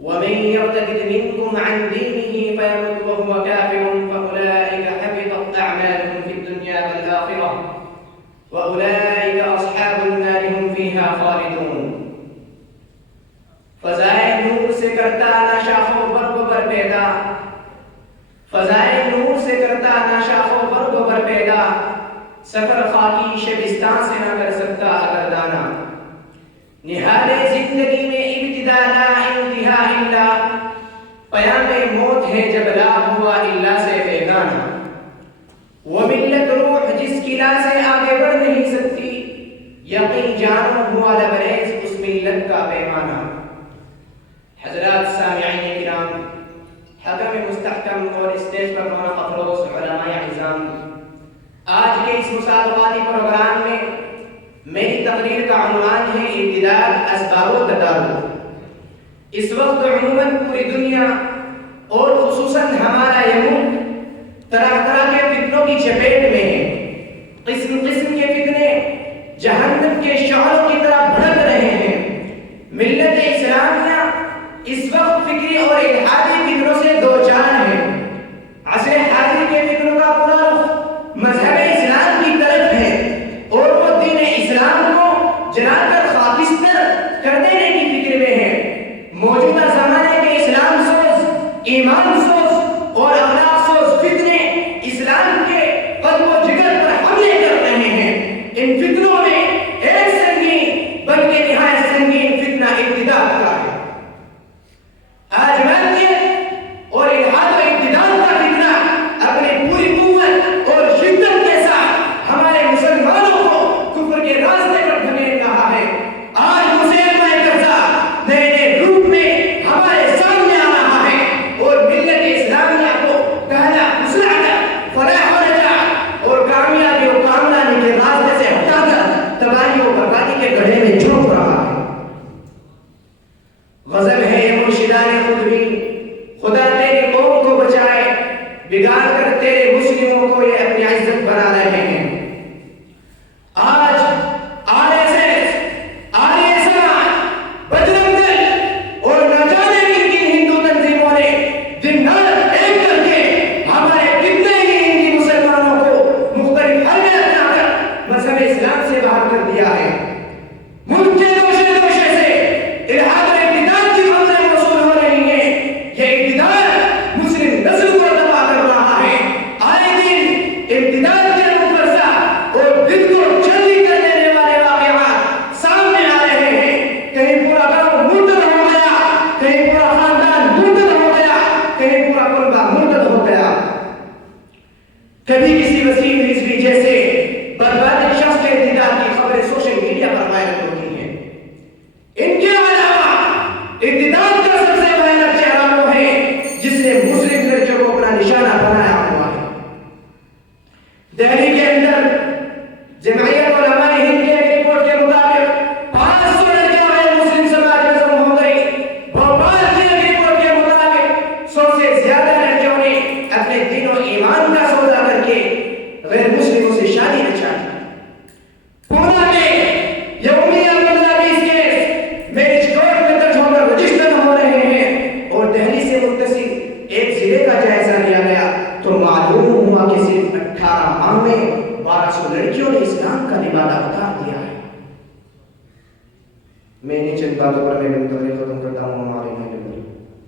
ومن يرتد منكم عن دينه فيمت وهو كافر فأولئك حبطت أعمالهم في الدنيا والآخرة وأولئك أصحاب النار هم فيها خالدون. فضائے نور سے کرتا نہ شاخ و برگ بر پیدا، فضائے نور سے کرتا نہ شاخ و برگ بر پیدا، سفر خاکی شبستان سے نہ کر سکتا اگر دانا. نہال زندگی میں ابتدا لا انتہا الا، پیام موت ہے جب لا ہوا الا سے بیگانہ. وہ ملت روح جس کی لا سے آگے بڑھ نہیں سکتی، یقین جانو ہوا لبریز اس ملت کا پیمانہ. حضرات سامعین کرام، حکم مستحکم اور اسٹیج پر رونق افروز علماء اعظام، آج کے اس مسابقاتی پروگرام میں میری تقریر کا عنوان ہے ابتداء اسباب و تدارک. اس وقت عموماً پوری دنیا اور خصوصاً ہمارا یہ ملک طرح طرح کے فتنوں کی چپیٹ میں ہے. قسم قسم کے فتنے جہنم کے شعلوں کی طرح بھڑک رہے ہیں. ملت اسلامیہ اس وقت فکری اور الحادی فکروں سے دو چار ہے. عصر حاضر کے فکروں کا پورا رخ مذہب اسلام کی طرف ہے اور وہ دین اسلام کو جلا کر خاکستر کر دینے کی فکر میں ہے. موجودہ زمانے کے اسلام سوز، ایمان سوز اور اخلاق سوز فتنے اسلام کے قلب و جگر پر حملے کر رہے ہیں. ان فتنوں میں ایک سنگین بلکہ نہایت سنگین فتنہ ابتداء کا ہے. آج مانیت اور الحاد و ابتداء کا فتنہ اپنی پوری قوت اور شدت کے ساتھ ہمارے مسلمانوں کو کفر کے راستے پر دھکیل رہا ہے. آج مسلمہ کذاب نئے نئے روپ میں ہمارے سامنے آ رہا ہے اور ملت اسلامیہ کو کہنا کھسلا کر فلاح و نجات اور کامیابی و کامرانی کے راستے سے ہٹا کر تباہی و بربادی کے گڑھے میں جھونک رہا ہے. غضب ہے یہ مرشدان خود بھی، خدا تیری قوم کو بچائے، بگاڑ کر تیرے مسلموں کو یہ اپنی عزت بنا رہے ہیں. آج RSS، RSI، بجرنگ دل اور نہ جانے کن کن ہندو تنظیموں نے دن رات ایک کر کے ہمارے کتنے ہی ہندی مسلمانوں کو مختلف حلقے اپنا کر مذہب اسلام سے باہر کر دیا ہے. ملک کے دوشے دوشے سے الحاد و ابتداء کی خبریں موصول ہو رہی ہیں. یہ ابتداء مسلم نسل کو تباہ کر رہا ہے. آئے دن ابتداء کے مفرزہ اور دل کو چلی کر دینے والے واقعات سامنے آ رہے ہیں. کہیں پورا گاؤں مرتد ہو گیا، کہیں پورا خاندان مرتد ہو گیا، کہیں پورا قلبہ مرتد ہو گیا. کبھی کسی وسیم حزبی جیسے برباد شخص کے ارتداد کی خبریں سوشل میڈیا پر وائرل ہوتی ہیں. ان کے علاوہ ارتداد کا سب سے بھیانک چہرہ وہ ہے جس نے مسلم لڑکیوں کو اپنا نشانہ بنایا ہوا ہے. دہلی کے اندر جمعیت علماء ہند کے ایک رپورٹ کے مطابق 500 لڑکیاں غیر مسلم سماج میں ضم ہو گئی. بھوپال کی ایک رپورٹ کے مطابق 100 سے زیادہ لڑکیوں نے اپنے دین و ایمان کا سودا کر کے غیر مسلموں سے شادی رچا دی. پونا میں یومیہ اس کیس میرج کورٹ میں درج ہو کر رجسٹر ہو رہے ہیں اور دہلی سے متصل ایک ضلع کا جائزہ لیا گیا تو معلوم ہوا کہ صرف 18 ماہ میں 1200 لڑکیوں نے اسلام کا لبادہ اتار دیا ہے. میں نے چند باتوں پر میں